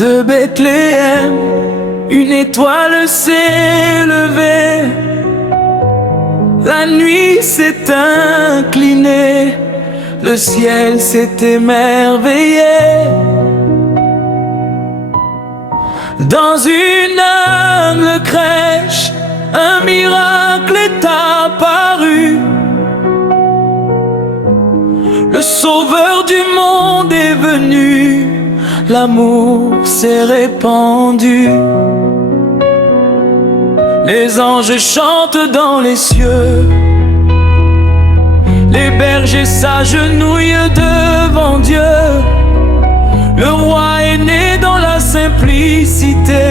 de Bethléem, une étoile s'est levée. La nuit s'est inclinée, le ciel s'est émerveillé. Dans une humble crèche, un miracle est apparu. Le sauveur du monde est venu, l'amour s'est répandu. Les anges chantent dans les cieux, les bergers s'agenouillent devant Dieu. Le roi est né dans la simplicité,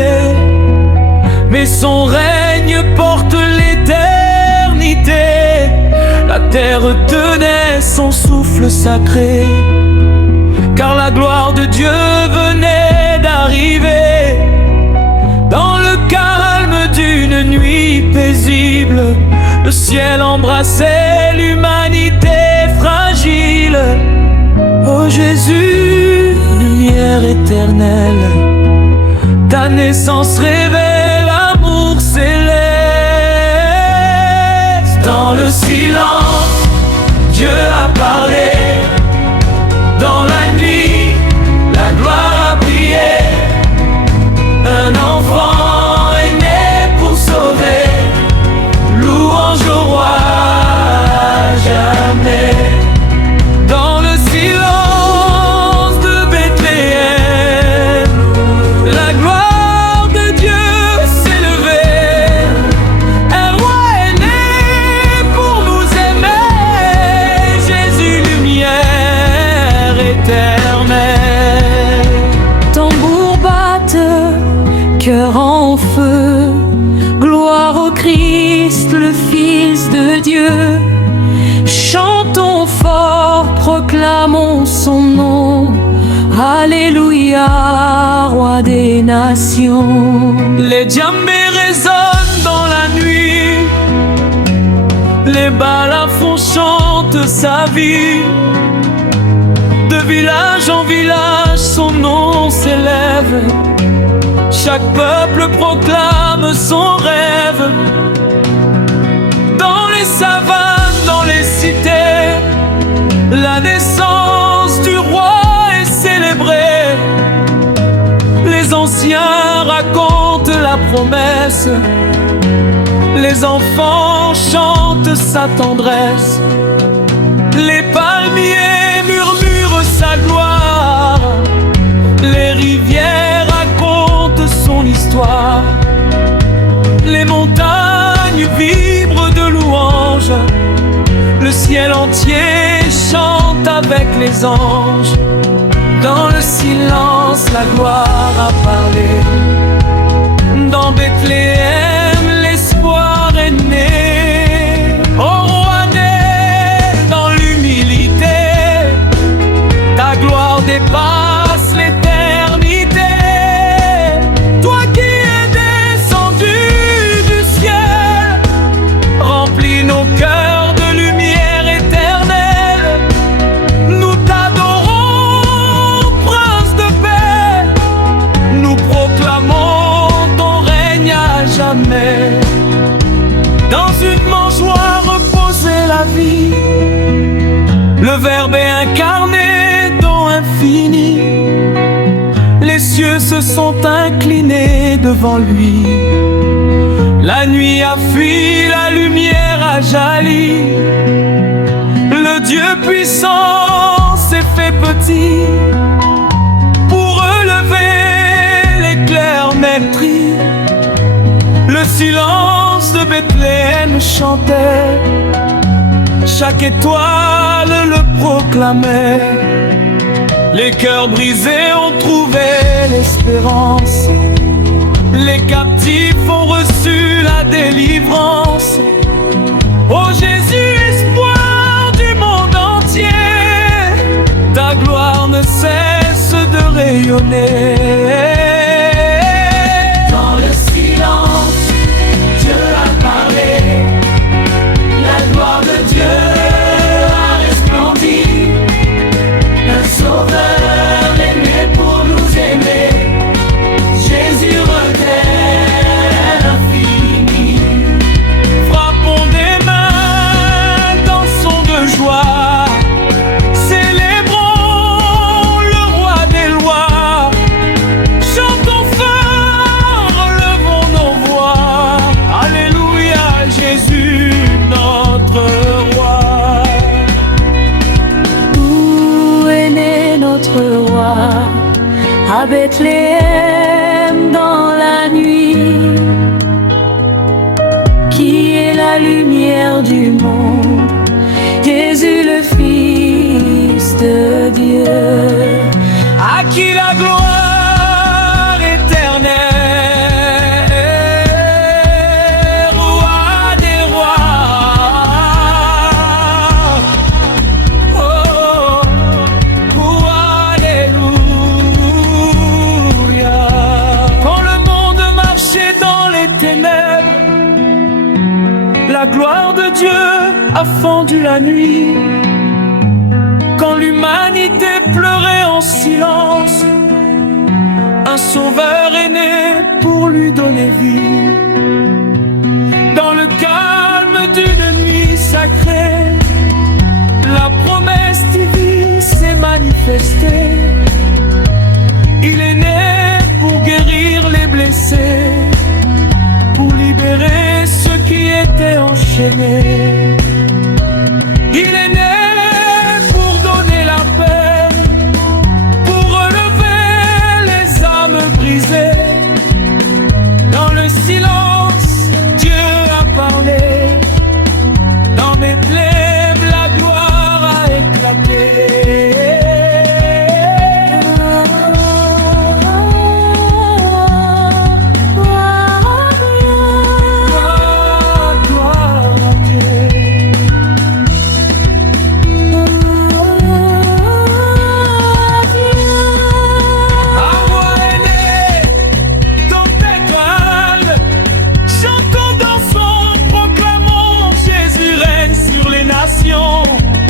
mais son règne porte l'éternité. La terre tenait son souffle sacré, car la gloire de Dieu venait d'arriver. Dans le calme d'une nuit paisible, le ciel embrassait l'humanité fragile. Ô Jésus, lumière éternelle, ta naissance révèle l'amour céleste. Dans le silence, Dieu a parlé. Dans la nuit, la gloire a brillé. Un enfant est né pour sauver. Louange au roi à jamais. Dans le silence de Bethléem, la gloire de Dieu s'est levée. Un roi est né pour nous aimer. Jésus, lumière éternelle. Tambour batte, cœur en feu, gloire au Christ, le Fils de Dieu. Chantons fort, proclamons son nom. Alléluia, roi des nations. Les djembés résonnent dans la nuit, les balafons chantent sa vie. De village en village, son nom s'élève. Chaque peuple proclame son rêve. Dans les savanes, dans les cités, la naissance du roi est célébrée. Les anciens racontent la promesse, les enfants chantent sa tendresse. Les palmiers murmurent sa gloire, les rivières racontent son histoire. Les montagnes vibrent de louanges, le ciel entier chante avec les anges. Dans le silence, la gloire a parlé. Dans Bethléem, l'espoir est né. Ô roi né dans l'humilité, ta gloire dépasse l'éternité. Toi qui es descendu du ciel, remplis nos cœurs de lumière éternelle. Nous t'adorons, prince de paix. Nous proclamons ton règne à jamais. Dans une mangeoire reposait la vie, le Verbe est incarné dans infini. Les cieux se sont inclinés devant lui. La nuit a fui, la lumière a jali. Le Dieu puissant s'est fait petit pour relever l'éclair meurtri. Le silence de Bethléem chantait, chaque étoile le proclamait. Les cœurs brisés ont trouvé l'espérance, les captifs ont reçu la délivrance. Ô Jésus, espoir du monde entier, ta gloire ne cesse de rayonner. Dans le silence, Dieu a parlé. La gloire de Dieu a resplendi. Un sauveur est né pour nous aimer. la lumière du monde, Jésus le Fils de Dieu, à qui la gloire éternelle, roi des rois. Oh, oh, alléluia. Quand le monde marchait dans les ténèbres, la gloire de Dieu a fendu la nuit. Quand l'humanité pleurait en silence, un sauveur est né pour lui donner vie. Dans le calme d'une nuit sacrée, la promesse divine s'est manifestée. Il est né pour guérir les blessés, pour libérer ceux qui étaient enchaînés. Il est né pour donner la paix, pour relever les âmes brisées. Dans le silence, Dieu a parlé. Dans Bethléem, la gloire a éclaté.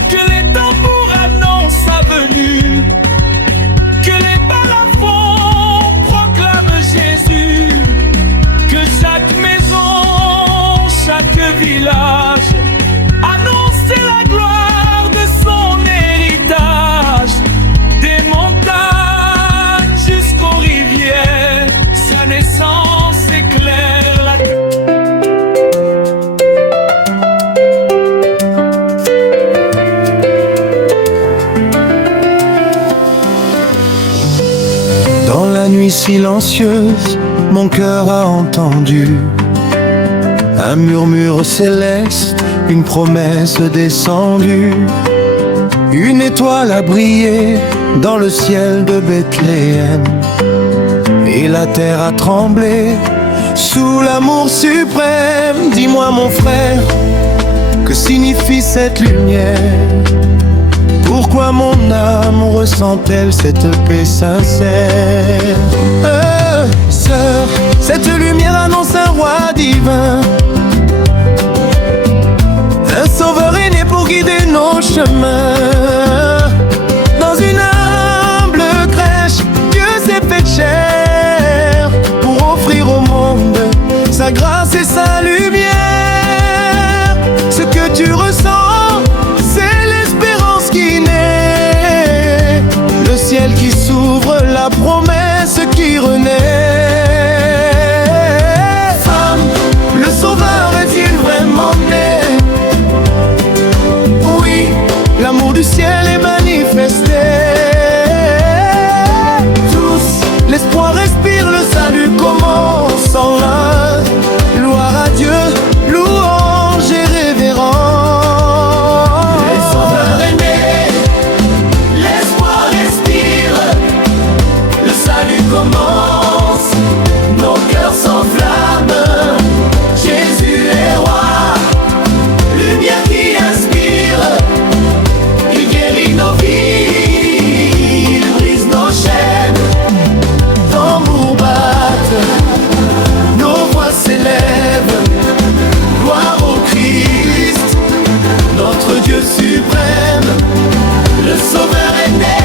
Que les tambours annoncent sa venue, que les balafons proclament Jésus, que chaque maison, chaque village annonce la gloire de son héritage. Des montagnes jusqu'aux rivières, sa naissance éclaire la terre. Dans la nuit silencieuse, mon cœur a entendu un murmure céleste, une promesse descendue. Une étoile a brillé dans le ciel de Bethléem, et la terre a tremblé sous l'amour suprême. Dis-moi mon frère, que signifie cette lumière? Pourquoi mon âme ressent-elle cette paix sincère? Sœur, cette lumière annonce un roi divin. Un sauveur est né pour guider nos chemins. Dans une humble crèche, Dieu s'est fait chair pour offrir au monde sa grâce et sa lumière. Ce que tu ressens, c'est l'espérance qui naît, le ciel qui s'ouvre, la promesse qui renaît. Femme, le sauveur est-il vraiment né? Oui, l'amour du ciel est manifesté. Tous, l'espoir respire, le salut commence en un. Gloire à Dieu, louange et révérence. Le sauveur est né, l'espoir respire, le salut commence, nos cœurs s'enflamment. Jésus est roi, lumière qui inspire. Il guérit nos vies, il brise nos chaînes. Tambours battent, nos voix s'élèvent. Gloire au Christ, notre Dieu suprême. Le Sauveur est né,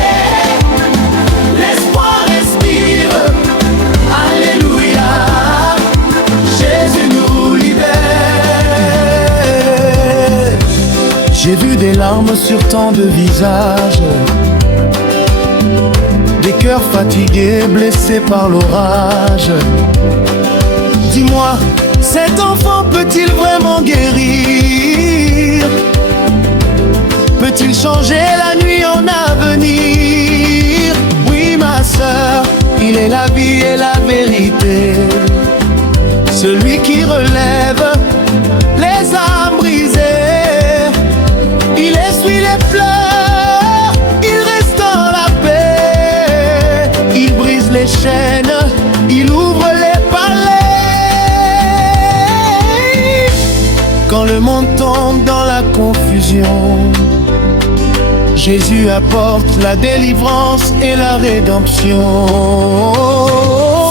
l'espoir respire. Alléluia, Jésus nous libère. J'ai vu des larmes sur tant de visages, des cœurs fatigués, blessés par l'orage. Dis-moi, cet enfant peut-il vraiment guérir? Peut-il changer la nuit en avenir? Oui ma sœur, il est la vie et la vérité, celui qui relève les âmes. Quand le monde tombe dans la confusion, Jésus apporte la délivrance et la rédemption.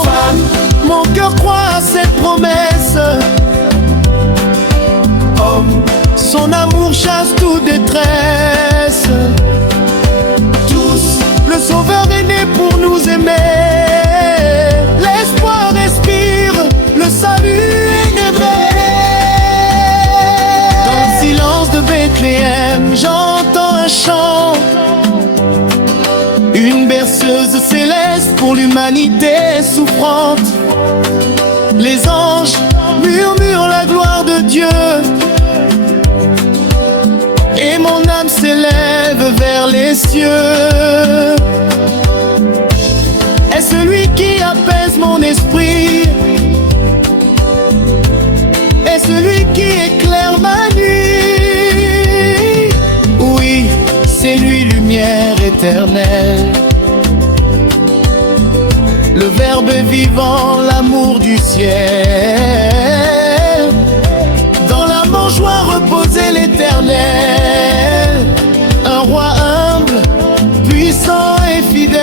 Femme, mon cœur croit à cette promesse. Homme, son amour chasse toute détresse. Tous, le Sauveur est né pour nous aimer. L'espoir respire, le salut est né. Dans le silence de Bethléem, j'entends un chant, une berceuse céleste pour l'humanité souffrante. Les anges murmurent la gloire de Dieu, et mon âme s'élève vers les cieux. Est celui qui apaise mon esprit, est celui qui éclaire ma nuit. Oui, c'est lui, lumière éternelle, le Verbe vivant, l'amour du ciel. Dans la mangeoire reposait l'Éternel, un roi humble, puissant et fidèle.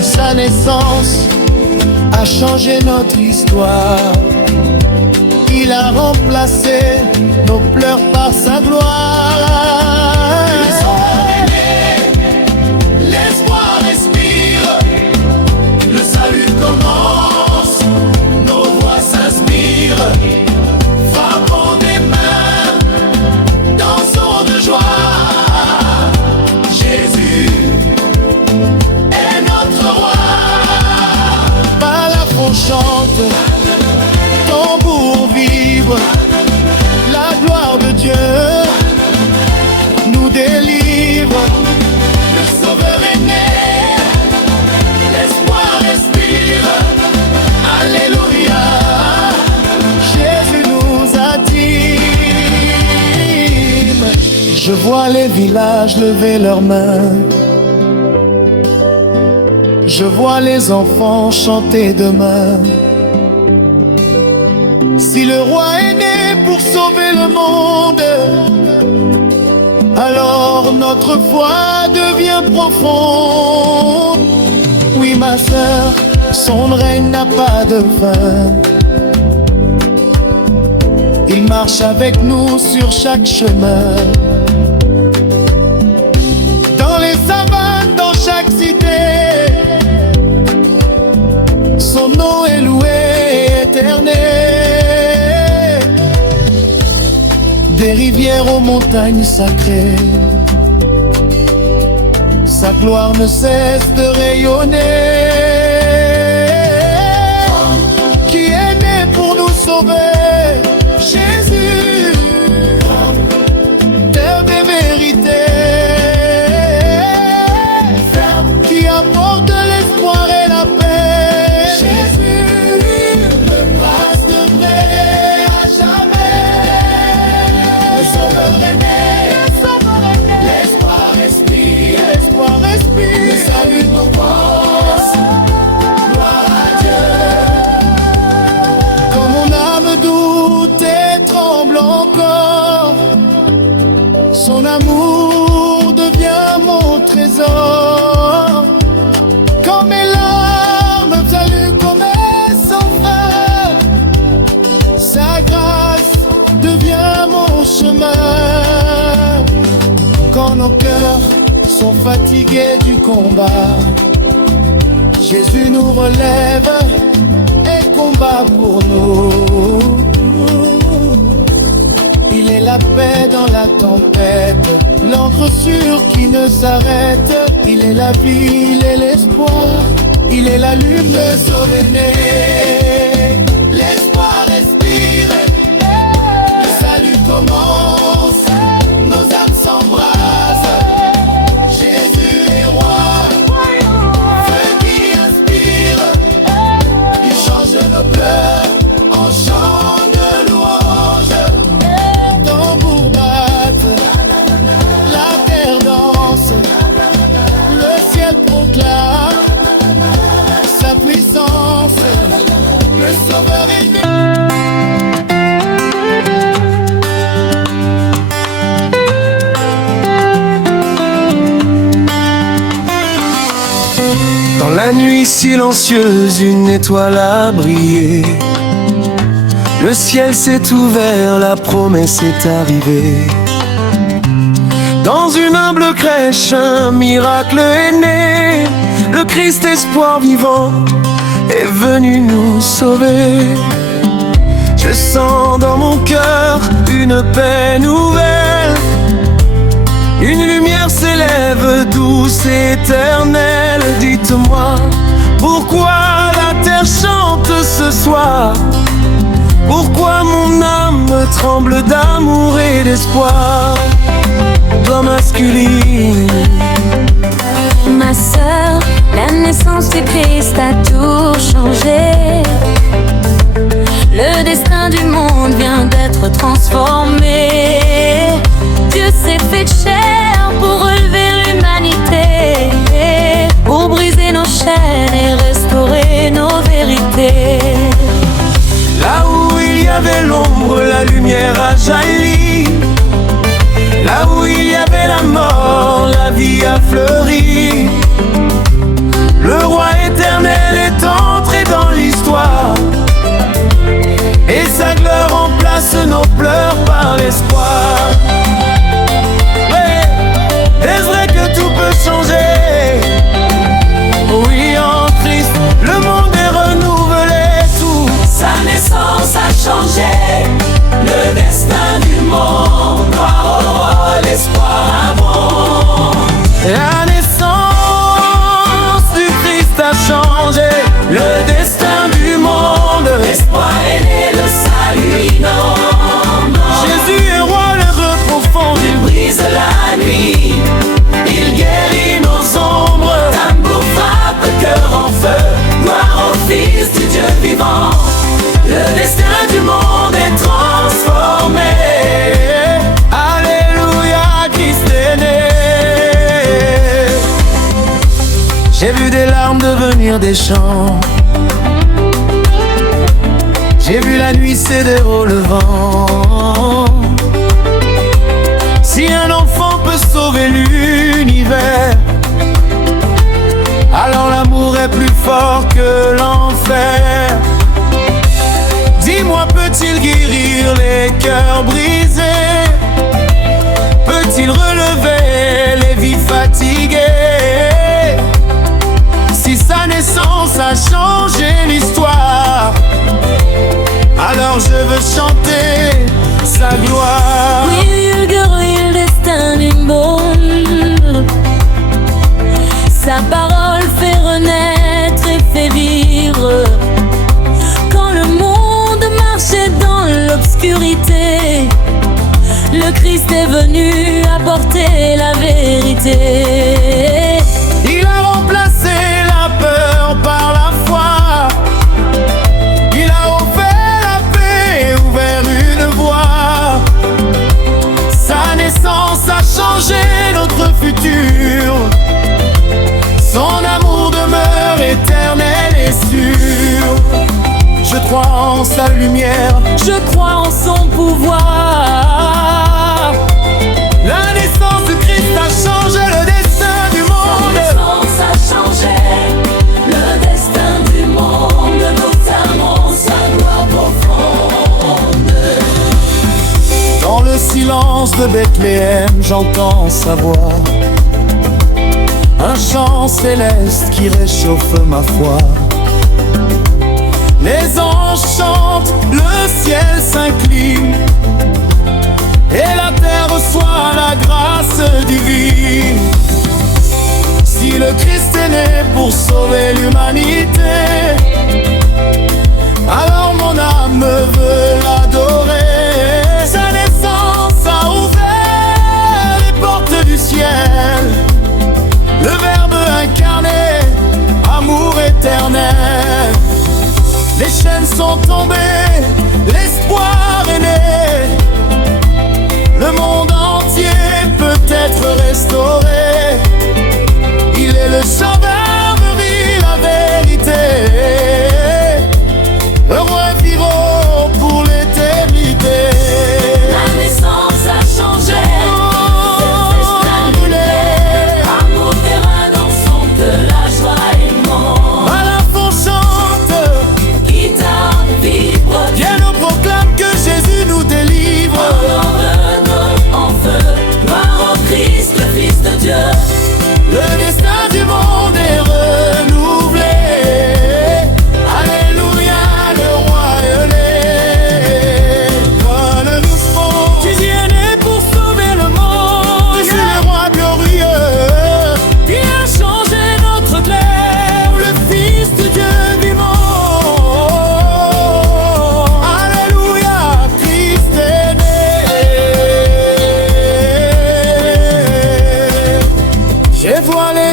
Sa naissance a changé notre histoire. Il a remplacé nos pleurs par sa gloire. L'espoir respire, le salut commence, nos voix s'inspirent. Frappons des mains, dansons de joie. Jésus est notre roi. Balafon chante, tambour vibre, la gloire de Dieu nous délivre. Le Sauveur est né, l'espoir respire. Alléluia. Jésus nous attire. Je vois les villages lever leurs mains, je vois les enfants chanter demain. Si le roi est né pour sauver le monde, alors notre foi devient profonde. Oui ma sœur, son règne n'a pas de fin. Il marche avec nous sur chaque chemin. Dans les savanes, dans chaque cité, son nom est loué, éternel. Des rivières aux montagnes sacrées, sa gloire ne cesse de rayonner. Qui est né pour nous sauver? Jésus, Terre des vérités, qui apporte l'espoir et la paix. Jésus, le passe de vrai à jamais. Le Sauveur est né, l'espoir respire. L'espoir respire. Le salut commence, gloire à Dieu. Quand mon âme doute et tremble encore, son amour devient mon trésor. Quand mes larmes saluent comme sans fin, sa grâce devient mon chemin. Quand nos cœurs sont fatigués du combat, Jésus nous relève et combat pour nous. Il est la paix dans la tempête, l'encre sûre qui ne s'arrête. Il est la vie, il est l'espoir, il est la lune de sauver. L'espoir respire, le salut commence, nos âmes s'embrasent. Jésus est roi, feu qui inspire, il change nos pleurs en chant de louange. Tambour batte, la terre danse, le ciel proclame sa puissance. nuit silencieuse, une étoile a brillé. Le ciel s'est ouvert, la promesse est arrivée. Dans une humble crèche, un miracle est né. Le Christ espoir vivant est venu nous sauver. Je sens dans mon cœur une paix nouvelle. Une lumière s'élève, douce et éternelle. Dites-moi, pourquoi la terre chante ce soir? Pourquoi mon âme tremble d'amour et d'espoir? Voix masculine. Ma sœur, la naissance du Christ a tout changé. Le destin du monde vient d'être transformé. Dieu s'est fait chair pour relever l'humanité, pour briser nos chaînes et restaurer nos vérités. Là où il y avait l'ombre, la lumière a jailli. Là où il y avait la mort, la vie a fleuri. Le roi éternel est entré dans l'histoire, et sa gloire remplace nos pleurs par l'espoir. Ouais, est-ce vrai que tout peut changer? Oui, en Christ, le monde est renouvelé. Tout Sa naissance a changé le destin du monde. Gloire au roi, l'espoir abond. la naissance du Christ a changé le destin du monde. L'espoir est né, le salut inonde. Jésus est roi, l'heureux profond. Il brise la nuit, il guérit nos ombres. Tambour frappe, cœur en feu, gloire au Fils du Dieu vivant. Le destin du monde est transformé. Alléluia, Christ est né. J'ai vu des larmes devenir des chants. J'ai vu la nuit céder au levant. Si un enfant peut sauver l'univers, alors l'amour est plus fort que l'enfer. Dis-moi, peut-il guérir les cœurs brisés? Peut-il relever les vies fatiguées? Si sa naissance a changé l'histoire, alors je veux chanter sa gloire. Oui, il guérit le destin du monde. Sa parole fait renaître et fait vivre. Quand le monde marchait dans l'obscurité, le Christ est venu apporter la vérité. Il a remplacé la peur par la foi. Il a offert la paix, ouvert une voie. Sa naissance a changé notre futur. Son amour demeure éternel et sûr. Je crois en sa lumière, Je crois en son pouvoir. la naissance de Christ a changé le destin du monde. Naissance a changé le destin du monde. Nous t'aimons sa gloire profonde. Dans le silence de Bethléem, j'entends sa voix. Un chant céleste qui réchauffe ma foi. Les anges chantent, le ciel s'incline, et la terre reçoit la grâce divine. Si le Christ est né pour sauver l'humanité, alors mon âme veut l'adorer. Sa naissance a ouvert les portes du ciel. Le Verbe incarné, amour éternel. Les chaînes sont tombées,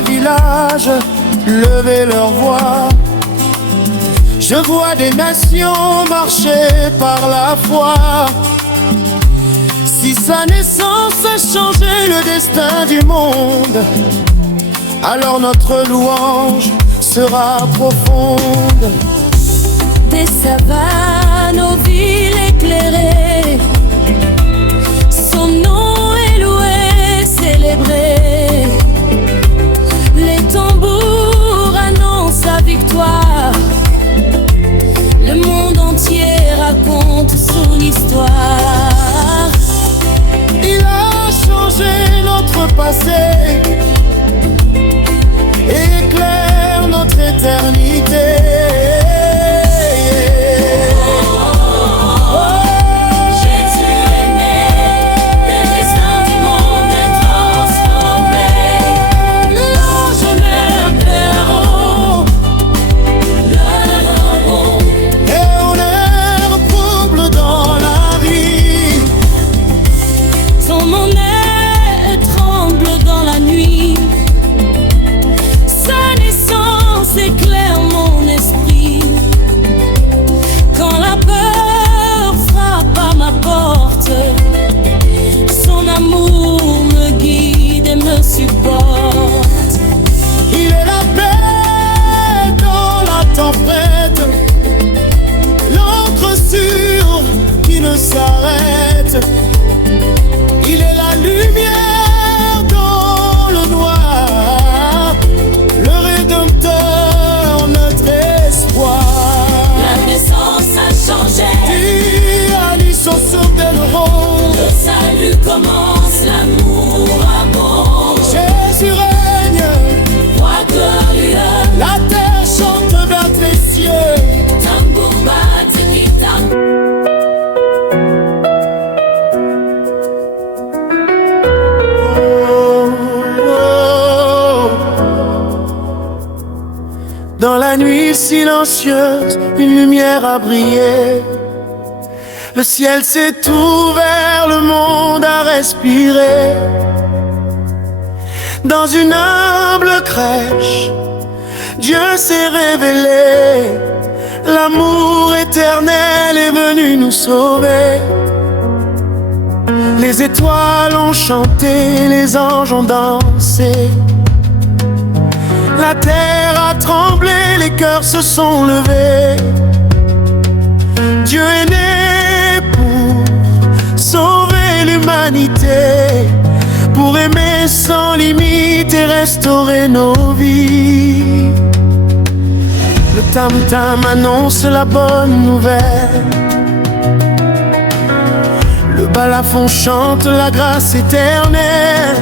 les villages lever leur voix. Je vois des nations marcher par la foi. Si sa naissance a changé le destin du monde, alors notre louange sera profonde. Des savanes aux villes éclairées, son nom est loué, célébré. Les tambours annoncent sa victoire. Le monde entier raconte son histoire. Il a changé notre passé, éclaire notre éternité. Il est la paix dans la tempête, l'encre sûre qui ne s'arrête. Il est la lumière dans le noir, le Rédempteur, notre espoir. La naissance a changé, Dieu sont sur tel rôle. le salut commence, l'amour avance. Jésus règne, Roi glorieux, la terre chante vers les cieux. tambour bat guitare. Dans la nuit silencieuse, une lumière a brillé. Le ciel s'est ouvert, le monde a respiré. Dans une humble crèche, Dieu s'est révélé. L'amour éternel est venu nous sauver. Les étoiles ont chanté, les anges ont dansé. La terre a tremblé, les cœurs se sont levés. Dieu est né pour sauver l'humanité, pour aimer sans limite et restaurer nos vies. Le tam-tam annonce la bonne nouvelle. Le balafon chante la grâce éternelle.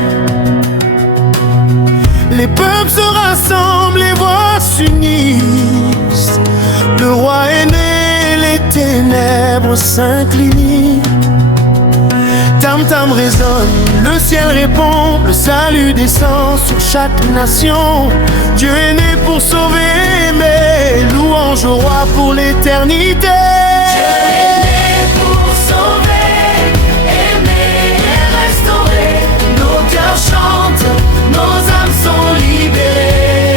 Les peuples se rassemblent, les voix s'unissent. Le roi est né, les ténèbres s'inclinent. Tam-tam résonne, le ciel répond, le salut descend sur chaque nation. Dieu est né pour sauver, mais louange au roi pour l'éternité. Dieu est né pour sauver, aimer et restaurer. Nos cœurs chantent, nos âmes sont libérées.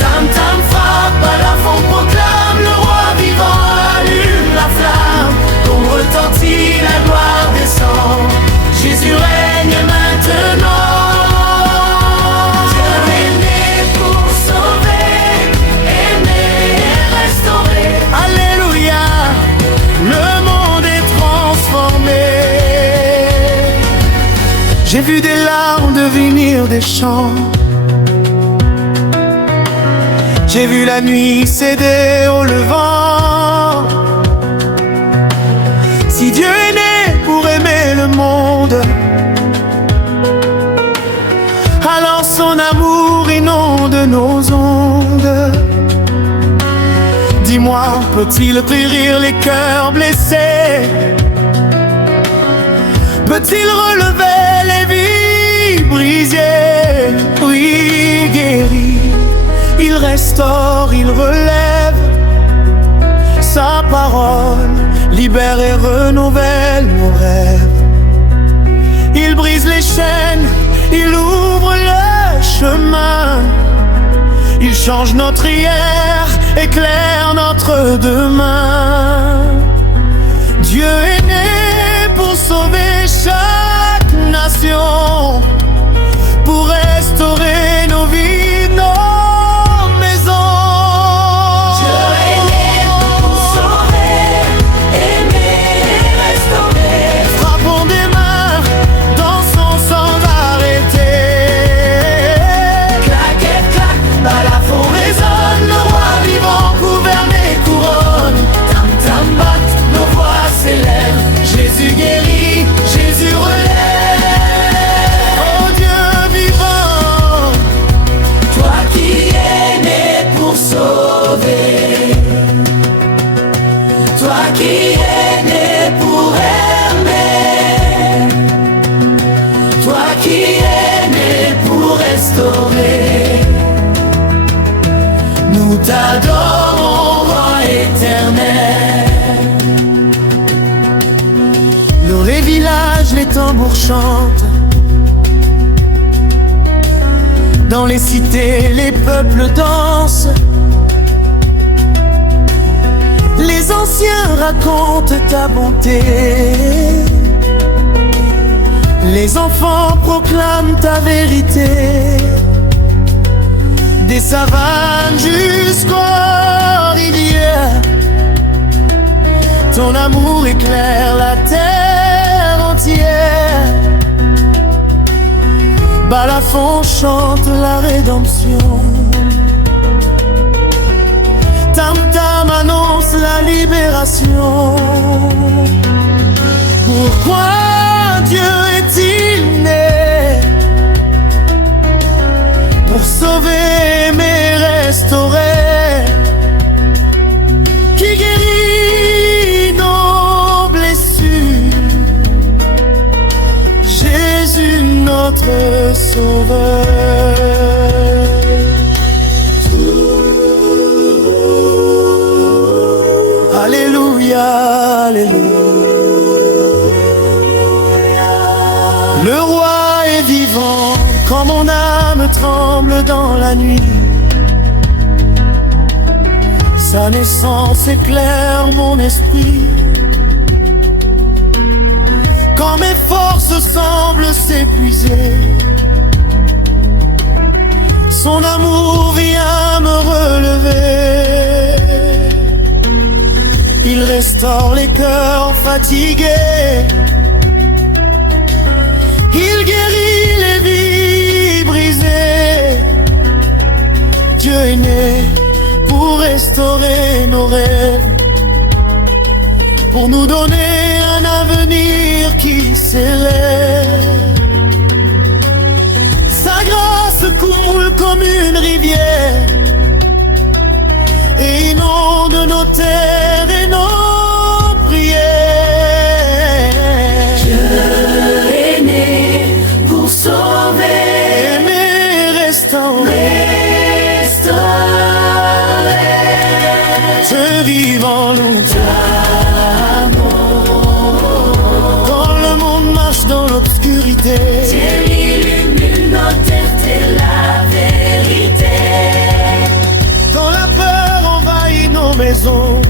Tam tam frappe, à la fond proclame, le roi vivant allume la flamme. Comme retentit, la gloire descend. Jésus règne maintenant. Dieu est né pour sauver, aimer et restaurer. Alléluia, le monde est transformé. J'ai vu des larmes devenir des chants. J'ai vu la nuit céder au levant. Si Dieu est né pour aimer le monde, alors son amour inonde nos ondes. Dis-moi, peut-il guérir les cœurs blessés? Peut-il relever les vies brisées? Oui, guéri, il restaure, il relève. Sa parole libère et renouvelle nos rêves. Il brise les chaînes, il ouvre le chemin. Il change notre hier, éclaire notre demain. Dieu est né pour sauver chaque nation, pour restaurer nos vies, nos maisons. Dieu est né pour sauver, aimer et restaurer. Frappons des mains, dansons sans arrêter. Clac et clac, Balafon résonne, le roi vivant gouverne et couronne. tam tam bat, Nos voix s'élèvent, Jésus guérit, Jésus relève. Oh Dieu vivant, toi qui es né pour sauver, toi qui es né pour aimer, toi qui es né pour restaurer. nous t'adorons, roi éternel. Dans les villages, les tambours chantent. Dans les cités, les peuples dansent. Les anciens racontent ta bonté. Les enfants proclament ta vérité. Des savanes jusqu'aux rivières, ton amour éclaire la terre entière. Balafon chante la rédemption. Tam tam annonce la libération. Pourquoi Dieu est-il né? Pour sauver, aimer, restaurer. Qui guérit nos blessures. Jésus notre Sauveur. Alléluia, alléluia. Le roi est vivant, quand mon âme tremble dans la nuit. Sa naissance éclaire mon esprit. Quand mes forces semblent s'épuiser, son amour vient me relever. Il restaure les cœurs fatigués. Il guérit les vies brisées. Dieu est né pour restaurer nos rêves, pour nous donner un avenir qui s'élève. Sa grâce coule comme une rivière et inonde nos terres et nos prières. Dieu est né pour sauver, Aimer, restaurer, Dieu vivant nous quand le monde marche dans l'obscurité. Dieu illumine nos terres, t'es la vérité. Quand la peur envahit nos maisons,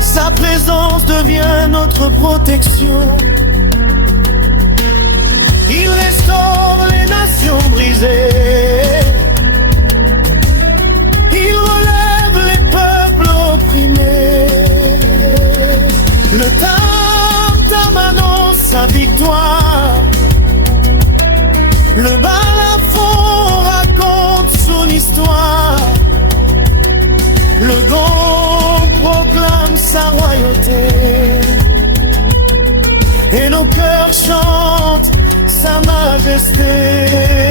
sa présence devient notre protection. Il restaure les nations brisées. Il relève les peuples opprimés. Le tam-tam annonce sa victoire. Le balafon raconte son histoire. Le gong proclame sa royauté. Et nos cœurs chantent sa majesté.